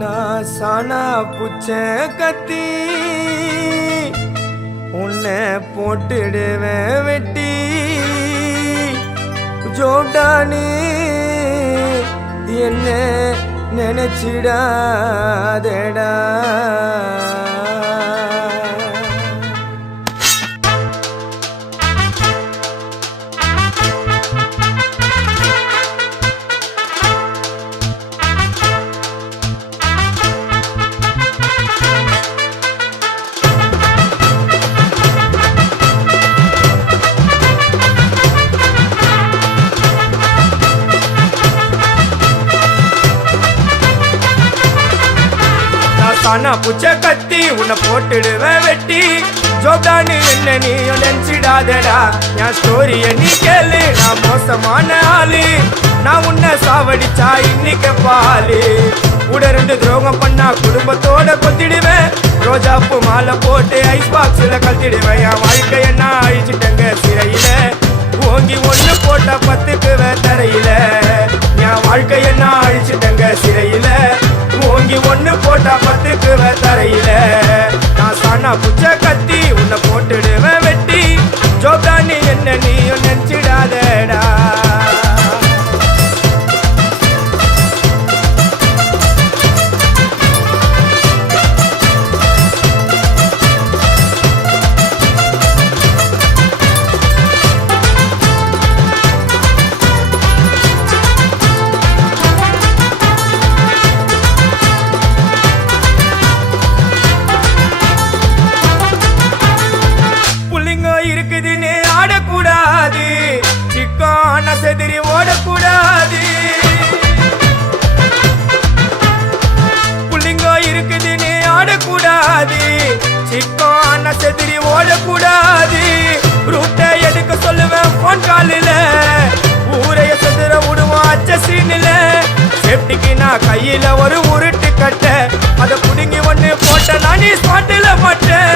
நான் சானா புச்ச கத்தி உன்னை போட்டுடுவேன் வெட்டி ஜோடானி என்ன நினைச்சிடாதடா. சானா புச்ச கத்தி உன்னை போட்டுடுவேன் வெட்டி ஜோப்டானு என்ன நீயும் நினைச்சிடாதடா. என் ஸ்டோரிய நீ கேளு, நான் மோசமான ஆளு. நான் உன்னை சாவடிச்சா இன்னைக்கு பாலு. உடருந்து துரோகம் பண்ணா குடும்பத்தோட கொத்திடுவேன். ரோஜாப்பு மாலை போட்டு ஐஸ் பாக்ஸ்ல கத்திடுவேன். என் வாழ்க்கைய நான் அழிச்சிட்டங்க சிறையில. ஓங்கி ஒண்ணு போட்ட பத்துக்குவேன் தரையில. என் வாழ்க்கைய நான் அழிச்சிட்டங்க சிறையில. ஓங்கி ஒண்ணு போட்டா பத்துக்குவேன் தரையில. நான் சானா புச்ச கத்தி உன்னை போட்டுடுவேன் வெட்டி ஜோப்டானி என்ன நீயும் நினைச்சிடாதடா. இருக்குதுன்னு ஆடக்கூடாது, சிக்கான செதிரி ஓடக்கூடாது. புள்ளிங்க இருக்குதுன்னு ஆடக்கூடாது, சிக்கான செதிரி ஓடக்கூடாது. ரூட்டை எடுக்க சொல்லுவேன் போன் காலில, ஊரைய செதுற விடுவோம் அச்ச சீனில. சேஃப்டிக்கு நான் கையில ஒரு உருட்டு கட்ட, அதை புடுங்கி ஒண்ணு போட்ட நானே ஸ்பாட்டில மாட்டேன்.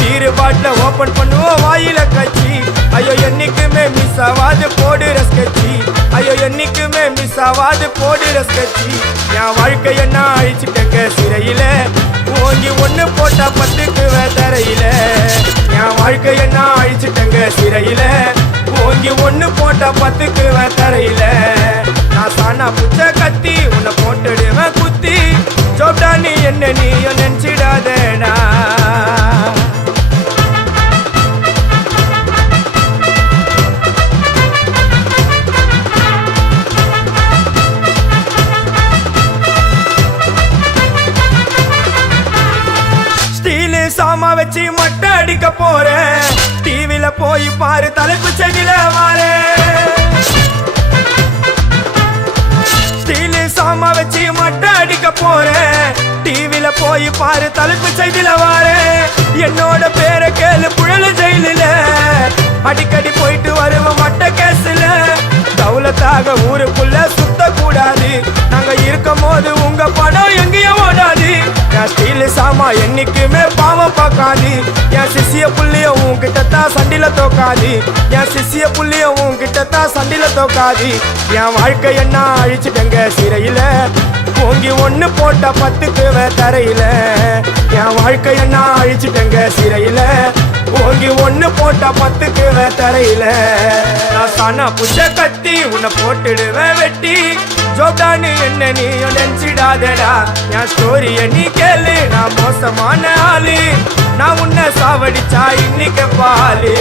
பீரு பாட்டில ஓபன் பண்ணுவோம் வாயில கட்சி. ஐயோ என்னைக்குமே மிஸ் ஆவாது போடுற ஸ்கெட்சி. ஐயோ என்னைக்குமே மிஸ் ஆவாது போடுற ஸ்கெட்சி. என் வாழ்க்கைய நான் அழிச்சிட்டங்க சிறையில. ஓங்கி ஒண்ணு போட்டா பத்துக்குவேன் தரையில. என் வாழ்க்கைய நான் அழிச்சிட்டங்க சிறையில. ஓங்கி ஒண்ணு போட்டா பத்துக்குவேன் தரையில. நான் சானா புச்ச கத்தி உன்னை போட்டுடுவேன் குத்தி ஜோப்டானி என்ன நீயும் நினைச்சிடாதடா. சாமா வச்சு மட்டை அடிக்க போறேன். டிவில போய் பாரு தலைப்பு செடியில வாரேன். ஸ்டீலு சாமா வச்சு மட்டை அடிக்க போறேன். டிவில போய் பாரு தலைப்பு செய்தில வாரேன். என்னோட பேரை கேளு புழல ஜெயிலில. அடிக்கடி போயிட்டு வருவோம் மட்ட கேஸ்ல. தௌலத்தாக ஊருக்குள்ள சுத்த கூடாது. நாங்க இருக்கும் போது உங்க படம் எங்கேயும் ஓடாது. என் ஸ்டீலு சாமா என்னைக்குமே பாவம் பார்க்காது. என் சிசிய புள்ளிய உன்கிட்டத்தான் சண்டில தோக்காது. என் சிசிய புள்ளிய உன்கிட்டத்தான் சண்டில தோக்காது. என் வாழ்க்கை என்ன அழிச்சிட்டங்க சிறையில. ஓங்கி ஒண்ணு போட்டா பத்துக்குவேன் தரையில. என் வாழ்க்கை என்ன அழிச்சிட்டங்க சிறையில. ஓங்கி ஒண்ணு போட்டா பத்துக்குவேன் தரையில. நான் சானா புச்ச கத்தி உன்னை போட்டுடுவேன் வெட்டி ஜோப்டானு என்ன நீயும் நினைச்சிடாதடா. என் ஸ்டோரிய நீ கேளு, நான் மோசமான ஆளு. நான் உன்னை சாவடிச்சா இன்னைக்கு பாலு.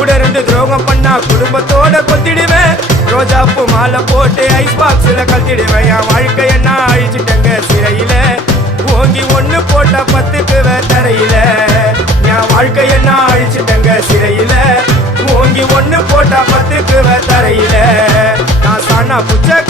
உடருந்து துரோகம் பண்ணா குடும்பத்தோட கொத்திடுவேன். ரோஜாப்பு மாலை போட்டு ஐஸ் பாக்ஸ்ல கத்திடுவேன். என் வாழ்க்கைய நான் அழிச்சிட்டங்க சிறையில. ஓங்கி ஒண்ணு போட்டா பத்துக்குவேன் தரையில. என் வாழ்க்கைய நான் அழிச்சிட்டங்க சிறையில. ஓங்கி ஒண்ணு போட்டா பத்துக்குவேன் தரையில. நான் சானா புச்ச